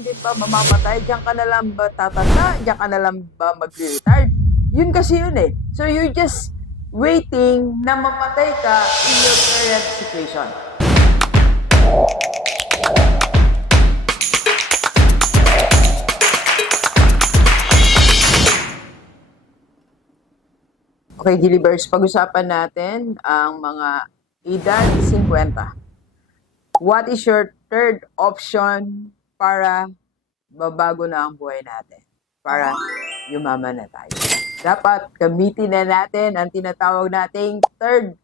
din ba mamamatay? Diyan ka na lang ba tatanda? Diyan ka na lang ba mag-retire? Yun kasi yun eh. So you're just waiting na mamatay ka in your current situation. Okay, Gilibers, pag-usapan natin ang mga edad 50. What is your third option para babago na ang buhay natin? Para yumaman na tayo. Dapat gamitin na natin ang tinatawag nating third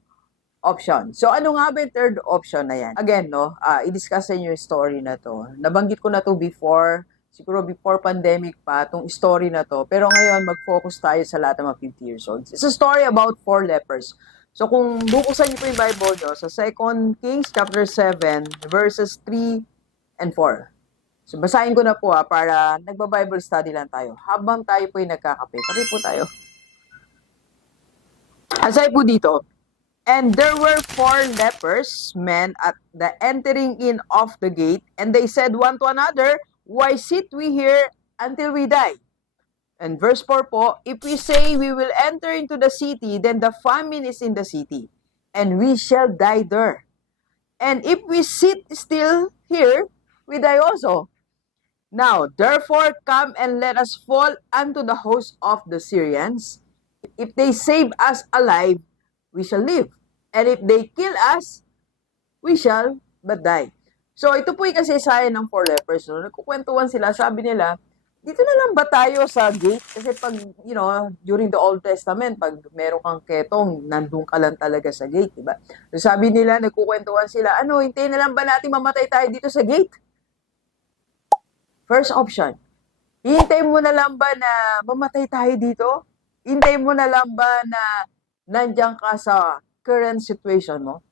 option. So ano nga ba yung third option na yan? Again, no, ah, i-discuss sa inyo yung story na to. Nabanggit ko na to before, siguro before pandemic pa, tong story na to. Pero ngayon, mag-focus tayo sa lahat ng mga 50 years old. It's a story about four lepers. So kung bubuksan niyo po yung Bible nyo, sa 2 Kings chapter 7, verses 3 and 4. So basahin ko na po ha, para nagba-Bible study lang tayo. Habang tayo po yung nagkakape. Kape po tayo. Asay po dito, And there were four lepers, men, at the entering in of the gate, and they said one to another, Why sit we here until we die? And verse 4 po, If we say we will enter into the city, then the famine is in the city, and we shall die there. And if we sit still here, we die also. Now, therefore, come and let us fall unto the host of the Syrians. If they save us alive, we shall live. And if they kill us, we shall but die. So, ito po yung kasaysayan ng four lepers. No? Nagkukwentuhan sila, sabi nila, dito na lang ba tayo sa gate? Kasi pag, you know, during the Old Testament, pag meron kang ketong, nandun ka lang talaga sa gate, diba? So, sabi nila, nagkukwentuhan sila, ano, hintayin na lang ba natin mamatay tayo dito sa gate? First option, hintayin mo na lang ba na mamatay tayo dito? Hintayin mo na lang ba na nandiyan ka sa current situation mo?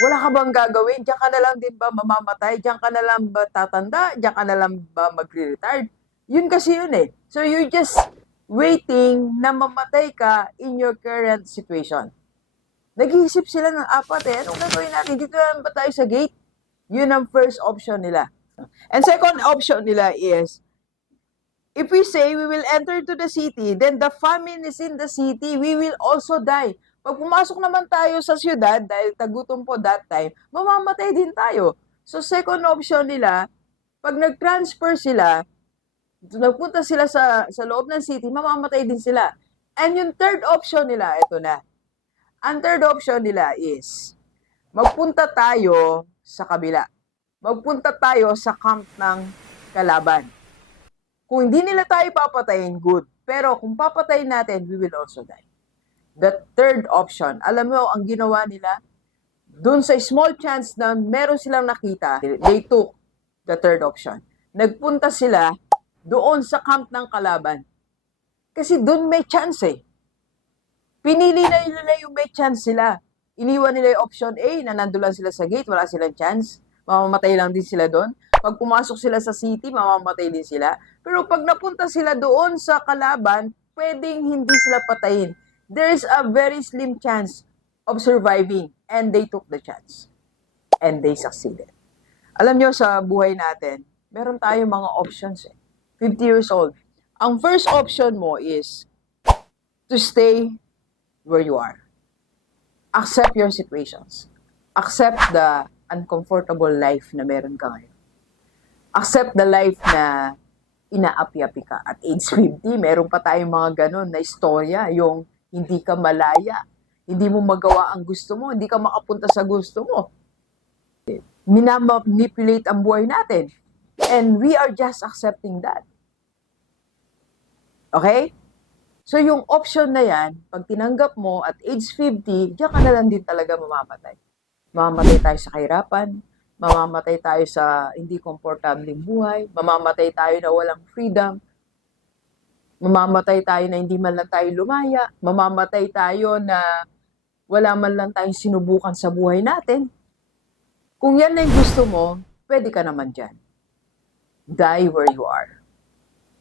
Wala ka bang gagawin? Diyan ka na lang din ba mamamatay? Diyan ka na lang ba tatanda? Diyan ka na lang ba magre-retire? Yun kasi yun eh. So you're just waiting na mamatay ka in your current situation. Nag-iisip sila ng apat eh. Anong gagawin natin? Dito lang ba tayo sa gate? Yun ang first option nila. And second option nila is, if we say we will enter to the city, then the famine is in the city, we will also die. Pag pumasok naman tayo sa syudad, dahil tagutom po that time, mamamatay din tayo. So second option nila, pag nag-transfer sila, nagpunta sila sa, sa loob ng city, mamamatay din sila. And yung third option nila, ito na. Ang third option nila is, magpunta tayo sa kabila. Magpunta tayo sa camp ng kalaban. Kung hindi nila tayo papatayin, good. Pero kung papatayin natin, we will also die. The third option, alam mo ang ginawa nila? Doon sa small chance na meron silang nakita, they took the third option. Nagpunta sila doon sa camp ng kalaban. Kasi doon may chance eh. Pinili na nila yung may chance sila. Iniwan nila yung option A na nandoon lang sila sa gate, wala silang chance. Mamamatay lang din sila doon. Pag pumasok sila sa city, mamamatay din sila. Pero pag napunta sila doon sa kalaban, pwedeng hindi sila patayin. There is a very slim chance of surviving and they took the chance. And they succeeded. Alam nyo, sa buhay natin, meron tayong mga options eh. 50 years old. Ang first option mo is to stay where you are. Accept your situations. Accept the uncomfortable life na meron ka ngayon. Accept the life na inaapi-api ka. At age 50, meron pa tayong mga ganun na istorya, yung hindi ka malaya, hindi mo magawa ang gusto mo, hindi ka makapunta sa gusto mo. Minamanipulate ang buhay natin. And we are just accepting that. Okay? So yung option na yan, pag tinanggap mo at age 50, diyan ka na lang din talaga mamamatay. Mamamatay tayo sa kahirapan, mamamatay tayo sa hindi komportabling buhay, mamamatay tayo na walang freedom, mamamatay tayo na hindi man lang tayo lumaya, mamamatay tayo na wala man lang tayong sinubukan sa buhay natin. Kung yan na yung gusto mo, pwede ka naman dyan. Die where you are.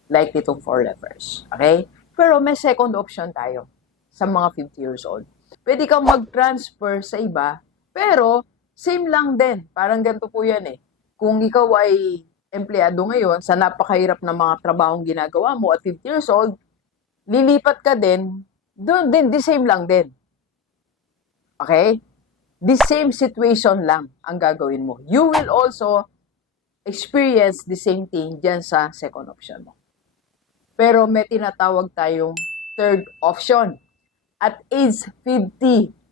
Like itong four lepers. Okay? Pero may second option tayo sa mga 50 years old. Pwede kang mag-transfer sa iba, pero same lang din. Parang ganito po yan eh. Kung ikaw ay empleyado ngayon sa napakahirap na mga trabahong ginagawa mo at 50 years old, lilipat ka din, doon din, the same lang din. Okay? The same situation lang ang gagawin mo. You will also experience the same thing dyan sa second option mo. Pero may tinatawag tayong third option. At age 50,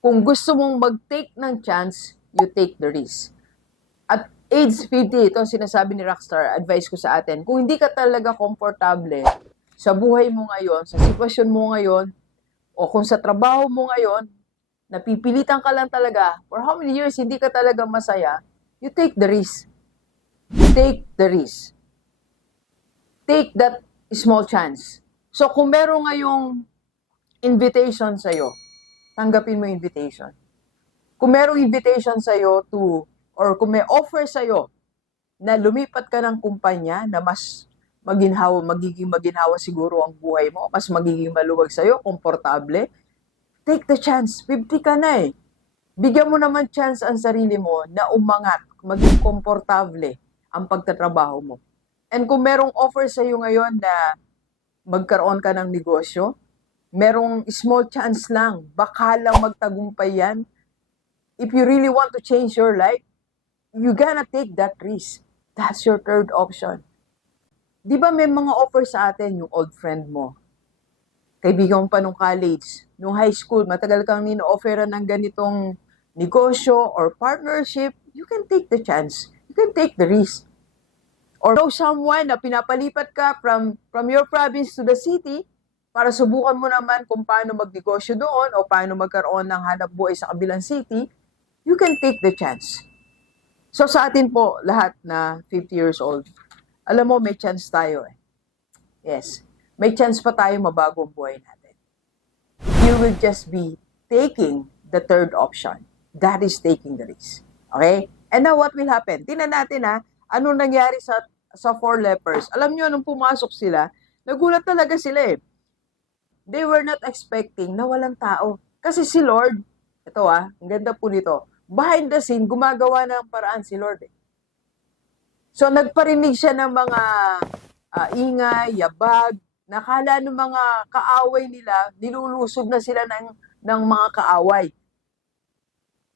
kung gusto mong mag-take ng chance, you take the risk. At age 50, ito ang sinasabi ni Rockstar, advice ko sa atin, kung hindi ka talaga komportable sa buhay mo ngayon, sa sitwasyon mo ngayon, o kung sa trabaho mo ngayon, napipilitan ka lang talaga, for how many years hindi ka talaga masaya, you take the risk. Take the risk. Take that small chance. So kung meron ngayong invitation sa'yo, tanggapin mo invitation. Kung merong invitation sa'yo to, or kung may offer sa'yo na lumipat ka ng kumpanya na mas maginhawa, magiging maginhawa siguro ang buhay mo, mas magiging maluwag sa'yo, komportable, take the chance. 50 ka na eh. Bigyan mo naman chance ang sarili mo na umangat, maging komportable ang pagtatrabaho mo. And kung merong offer sa iyo ngayon na magkaroon ka ng negosyo, merong small chance lang, baka lang magtagumpay yan. If you really want to change your life, you gotta take that risk. That's your third option. Di ba may mga offer sa atin yung old friend mo? Kaibigan pa nung college, nung high school, matagal kang nino-offeran ng ganitong negosyo or partnership, you can take the chance. You can take the risk or know someone na pinapalipat ka from, from your province to the city para subukan mo naman kung paano magnegosyo doon o paano magkaroon ng hanap buhay sa kabilang city, you can take the chance. So sa atin po, lahat na 50 years old, alam mo, may chance tayo eh. Yes. May chance pa tayo mabago ang buhay natin. You will just be taking the third option. That is taking the risk. Okay? And now what will happen? Tingnan natin ha, anong nangyari sa sa four lepers. Alam nyo, nung pumasok sila, nagulat talaga sila eh. They were not expecting na walang tao. Kasi si Lord, ito ah, ang ganda po nito, behind the scene, gumagawa ng paraan si Lord eh. So nagparinig siya ng mga ah, ingay, yabag, nakala ng mga kaaway nila, nilulusog na sila ng, ng mga kaaway.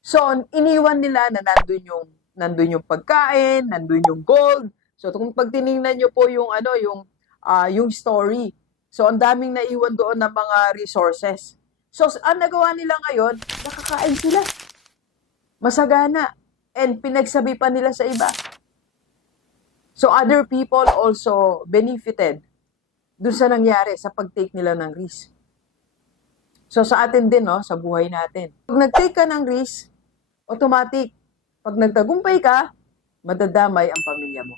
So, iniwan nila na nandun yung, nandun yung pagkain, nandun yung gold. So, kung pag tiningnan nyo po yung, ano, yung, ah, yung story. So, ang daming naiwan doon ng mga resources. So, ang nagawa nila ngayon, nakakain sila. Masagana. And pinagsabi pa nila sa iba. So, other people also benefited dun sa nangyari sa pag-take nila ng risk. So, sa atin din, no, sa buhay natin. Pag nag-take ka ng risk, automatic, pag nagtagumpay ka, madadamay ang pamilya mo.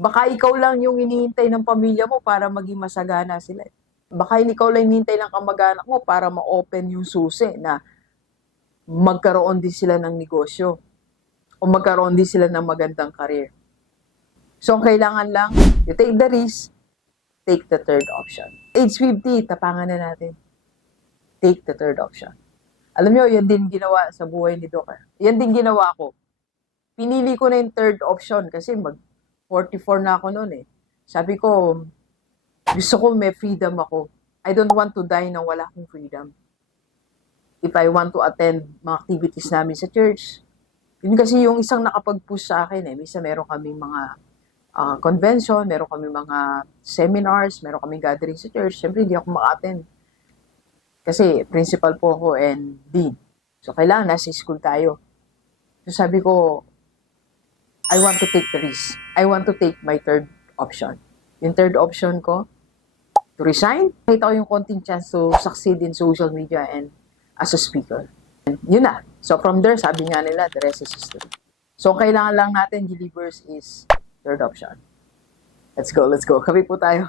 Baka ikaw lang yung inihintay ng pamilya mo para maging masagana sila. Baka ikaw lang hinihintay ng kamag-anak mo para ma-open yung susi na magkaroon din sila ng negosyo o magkaroon din sila ng magandang career. So, ang kailangan lang, you take the risk, take the third option. Age 50, tapangan na natin. Take the third option. Alam nyo, yan din ginawa sa buhay ni Doc. eh. Yan din ginawa ko. Pinili ko na yung third option kasi mag 44 na ako noon eh. Sabi ko, gusto ko may freedom ako. I don't want to die nang wala akong freedom. If I want to attend mga activities namin sa church, yun kasi yung isang nakapag-push sa akin eh. Minsan meron kaming mga ah, convention, meron kaming mga seminars, meron kaming gathering sa church. Siyempre, hindi ako maka-attend. Kasi principal po ako and dean. So, kailangan nasa school tayo. So, sabi ko, I want to take the risk. I want to take my third option. Yung third option ko, to resign. Nakita ko yung konting chance to succeed in social media and as a speaker. And yun na. So from there, sabi nga nila, the rest is history. So ang kailangan lang natin, believers, is third option. Let's go, let's go. Kapi po tayo.